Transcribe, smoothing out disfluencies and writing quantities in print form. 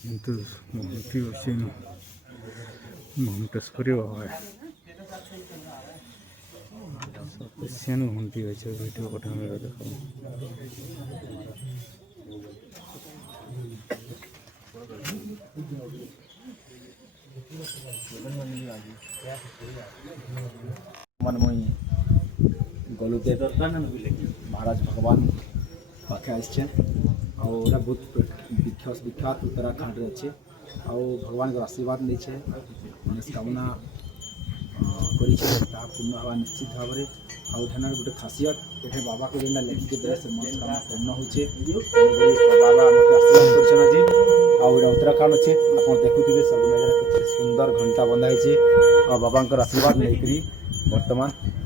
কিন্তু মন্ত্রী হচ্ছে না মন্টেশ্বরী বাবা সেন ঘন্টি হয়েছে ভিডিও কথা আমরা দেখাবো गलुदेव महाराज भगवान पाखे आसचे आउटा बहुत विख्यात उत्तराखंड अच्छे आउ भगवान का आशीर्वाद नहीं मनस्कामना कर पूर्ण हवा निश्चित भाव में आउठान गोटे खासियत ये बाबा को जेना लिखिक दे से मनस्कामना पूर्ण होचे बाबा मत आशीर्वाद करछन आज आउटा उत्तराखंड अच्छे आप देखुथे सब सुंदर घंटा बंधा है बाबा आशीर्वाद नहीं बर्तमान